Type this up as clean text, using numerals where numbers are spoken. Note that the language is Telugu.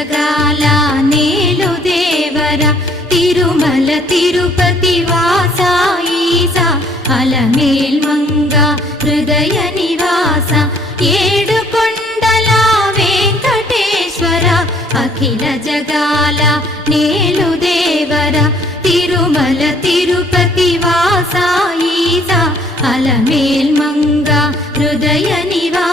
జగాల నేలు దేవర తిరుమల తిరుపతి వాస ఈసా అలమేల్మంగ హృదయ నివాస ఏడు కొండల వెంకటేశ్వర అఖిల జగాల నేలు దేవర తిరుమల తిరుపతి వాస ఈసా అలమేల్మంగ హృదయ నివాస